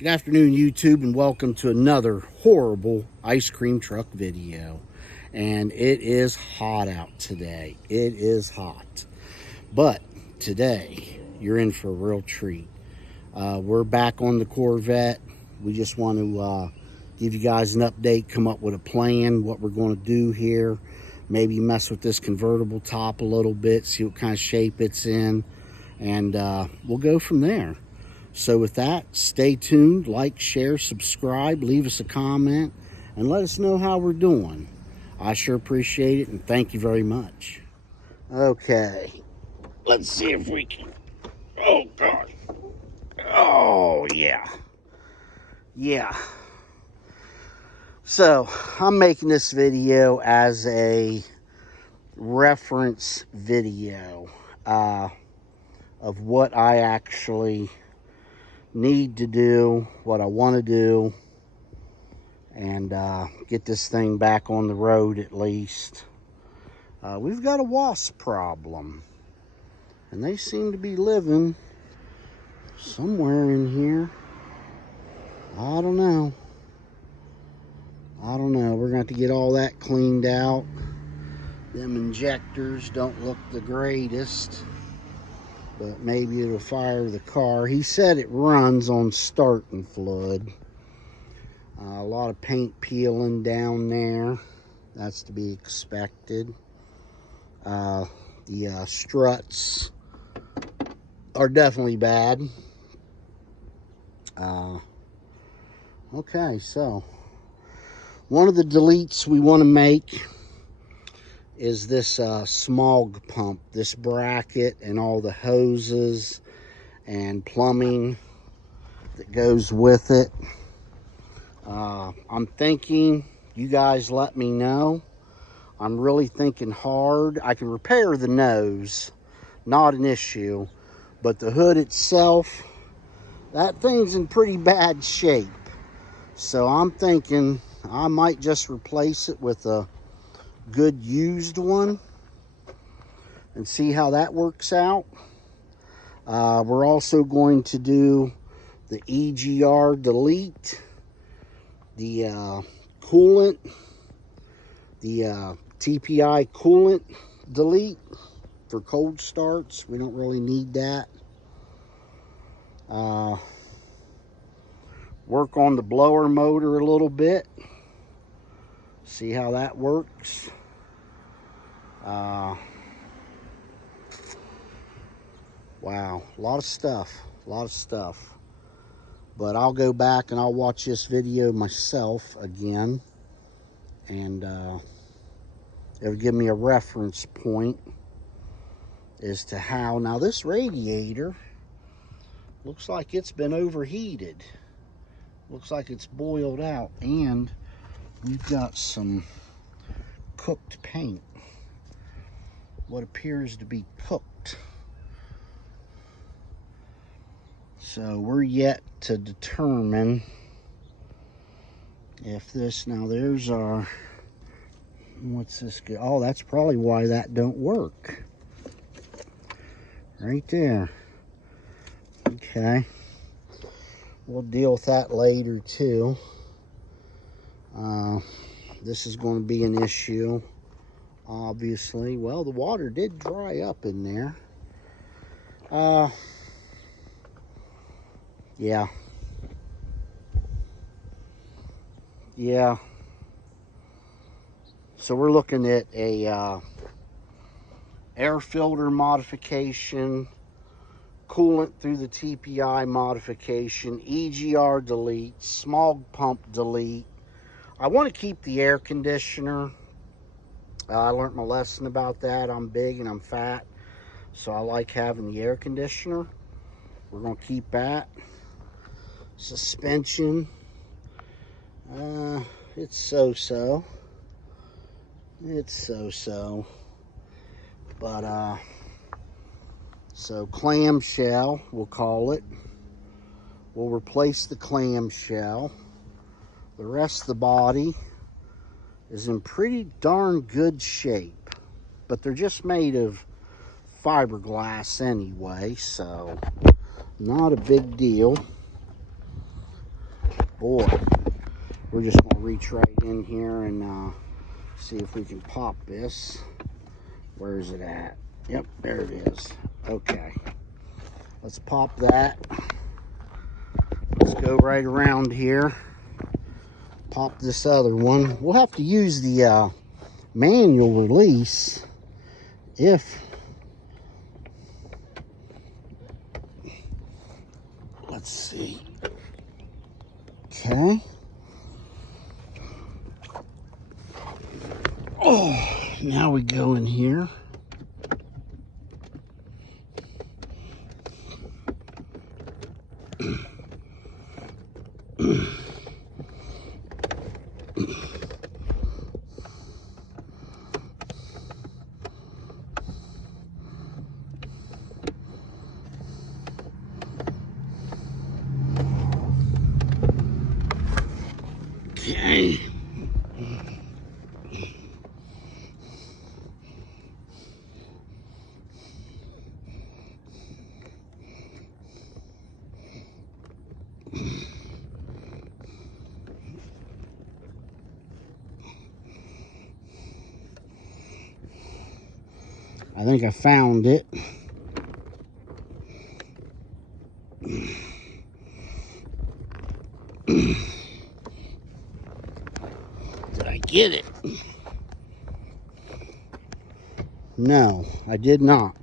Good afternoon, YouTube, and welcome to another horrible ice cream truck video. And it is hot out today. It is hot. But today, you're in for a real treat. We're back on the Corvette. We just want to give you guys an update, come up with a plan, what we're going to do here. Maybe mess with this convertible top a little bit, see what kind of shape it's in. And we'll go from there. So with that, stay tuned, like, share, subscribe, leave us a comment, and let us know how we're doing. I sure appreciate it, and thank you very much. Okay, let's see if we can, oh God, oh yeah, So, I'm making this video as a reference video of what I actually need to do, what I want to do, and get this thing back on the road at least. We've got a wasp problem, and they seem to be living somewhere in here. I don't know. We're going to have to get all that cleaned out. Them injectors don't look the greatest, but maybe it'll fire the car. He said it runs on starting fluid. A lot of paint peeling down there. That's to be expected. The struts are definitely bad. Okay, so one of the deletes we want to make is this smog pump, this bracket and all the hoses and plumbing that goes with it. I'm thinking, you guys let me know. I'm really thinking hard. I can repair the nose, not an issue, but the hood itself, that thing's in pretty bad shape. So I'm thinking I might just replace it with a good used one and see how that works out. We're also going to do the EGR delete, the coolant, the TPI coolant delete for cold starts. We don't really need that. Work on the blower motor a little bit, see how that works. Wow, a lot of stuff. But I'll go back and I'll watch this video myself again, and it'll give me a reference point as to how. Now this radiator looks like it's been overheated. Looks like it's boiled out, and we've got some cooked paint. What appears to be cooked. So we're yet to determine if this, now there's our, what's this? Oh, that's probably why that don't work. Right there. Okay. We'll deal with that later too. This is going to be an issue, obviously. Well, the water did dry up in there. Yeah. So we're looking at a air filter modification, coolant through the TPI modification, EGR delete, smog pump delete. I want to keep the air conditioner. I learned my lesson about that. I'm big and I'm fat, so I like having the air conditioner. We're going to keep that. Suspension, it's so-so. But so clamshell, we'll call it. We'll replace the clamshell. The rest of the body is in pretty darn good shape, but they're just made of fiberglass anyway, so not a big deal. boy. We're just going to reach right in here and see if we can pop this. Where is it at? Yep, there it is. Okay. Let's pop that. Let's go right around here. Pop this other one. We'll have to use the manual release if... Let's see. Okay. Oh, now we go in here. Okay. I think I found it. Did I get it? No, I did not.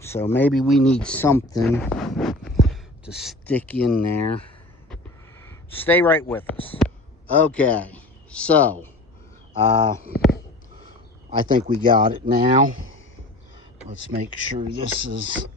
So maybe we need something to stick in there. Stay right with us. Okay, so I think we got it now. Let's make sure this is...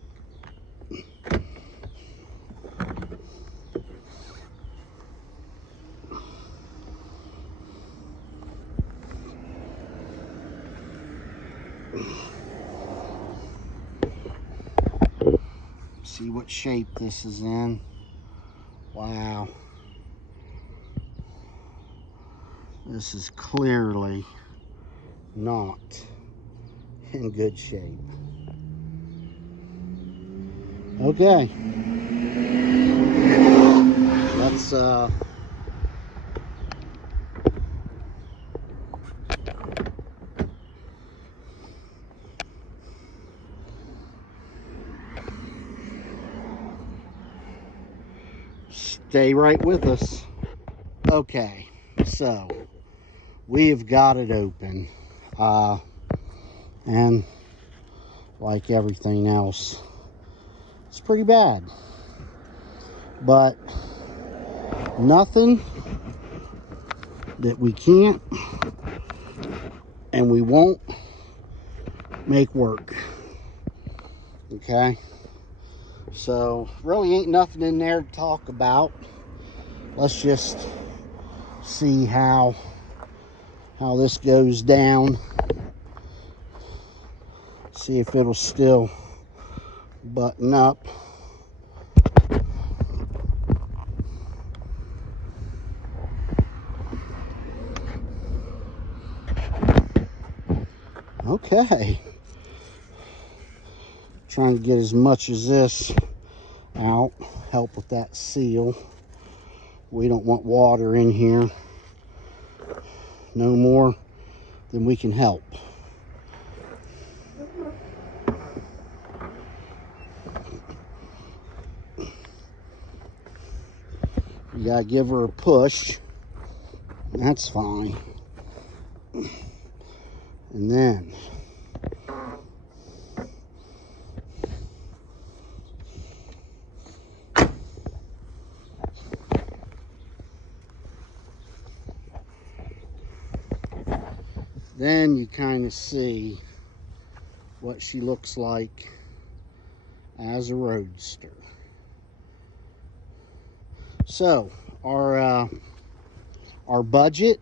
See what shape this is in. Wow. This is clearly not in good shape. Okay. Let's stay right with us. Okay, so we've got it open, and like everything else, it's pretty bad, but nothing that we can't and we won't make work. Okay, so really ain't nothing in there to talk about. Let's just see how this goes down. See if it'll still button up. Okay. Trying to get as much as this out, help with that seal. We don't want water in here no more than we can help. You gotta give her a push. That's fine. And then you kind of see what she looks like as a roadster. So our budget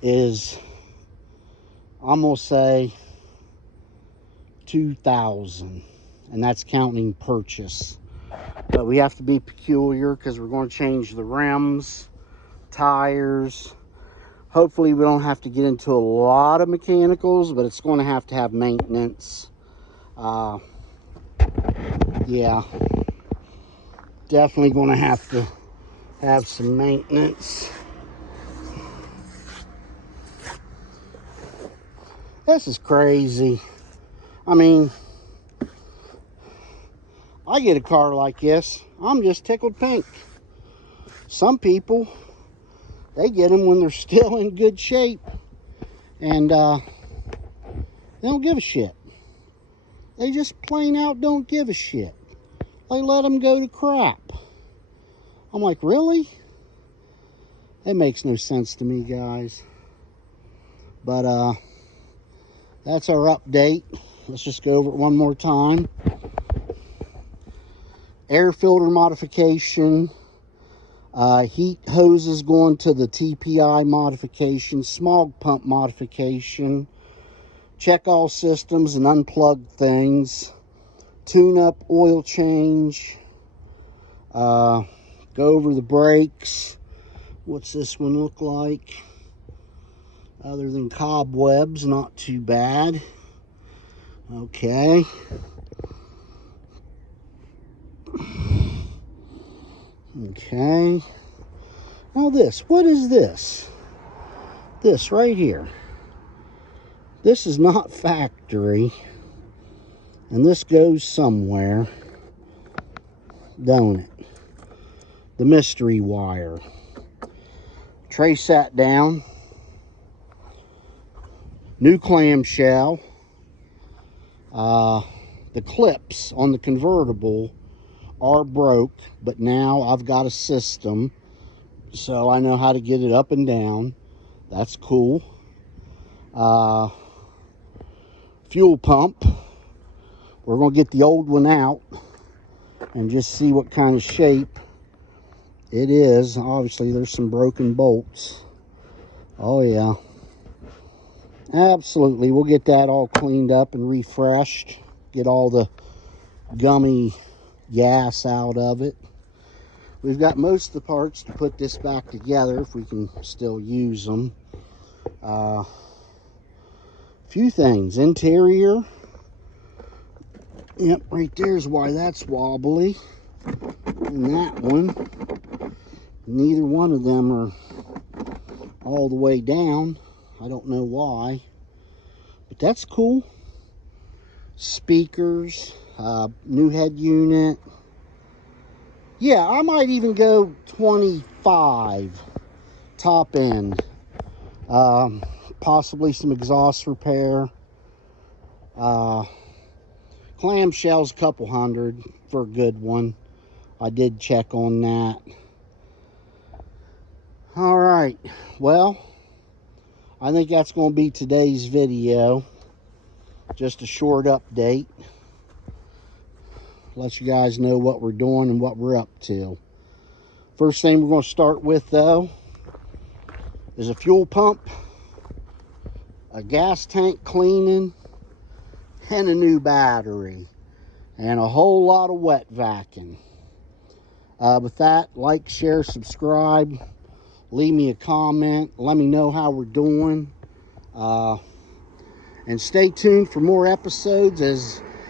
is, I'm gonna say $2,000, and that's counting purchase. But we have to be peculiar because we're going to change the rims, tires. Hopefully we don't have to get into a lot of mechanicals, but it's going to have maintenance. Yeah, definitely going to have some maintenance. This is crazy. I mean, I get a car like this, I'm just tickled pink. Some people, they get them when they're still in good shape, and they don't give a shit. They just plain out don't give a shit. They let them go to crap. I'm like, really? It makes no sense to me, guys. But that's our update. Let's just go over it one more time. Air filter modification. Heat hoses going to the TPI modification. Smog pump modification. Check all systems and unplug things. Tune up, oil change. Go over the brakes. What's this one look like? Other than cobwebs, not too bad. Okay. Okay. Now this, what is this? This right here. This is not factory. And this goes somewhere. Don't it? The mystery wire. Trace that down. New clamshell. The clips on the convertible are broke, but now I've got a system, so I know how to get it up and down. That's cool. Fuel pump. We're going to get the old one out and just see what kind of shape it is. Obviously, there's some broken bolts. Oh, yeah. Absolutely. We'll get that all cleaned up and refreshed. Get all the gummy gas out of it. We've got most of the parts to put this back together if we can still use them. Few things. Interior. Yep, right there's why that's wobbly. And that one. Neither one of them are all the way down. I don't know why. But that's cool. Speakers. New head unit. Yeah, I might even go 25 top end. Possibly some exhaust repair. Clamshells, a couple hundred for a good one. I did check on that. All right, well, I think that's going to be today's video. Just a short update. Let you guys know what we're doing and what we're up to. First thing we're going to start with, though, is a fuel pump, a gas tank cleaning, and a new battery, and a whole lot of wet vacuum. With that, like, share, subscribe, leave me a comment, let me know how we're doing, and stay tuned for more episodes,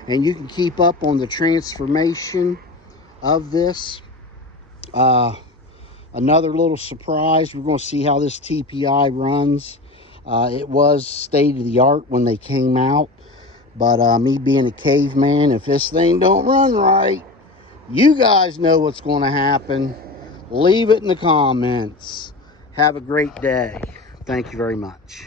and you can keep up on the transformation of this. Another little surprise, we're going to see how this TPI runs. It was state of the art when they came out, but me being a caveman, if this thing don't run right, you guys know what's going to happen. Leave it in the comments. Have a great day. Thank you very much.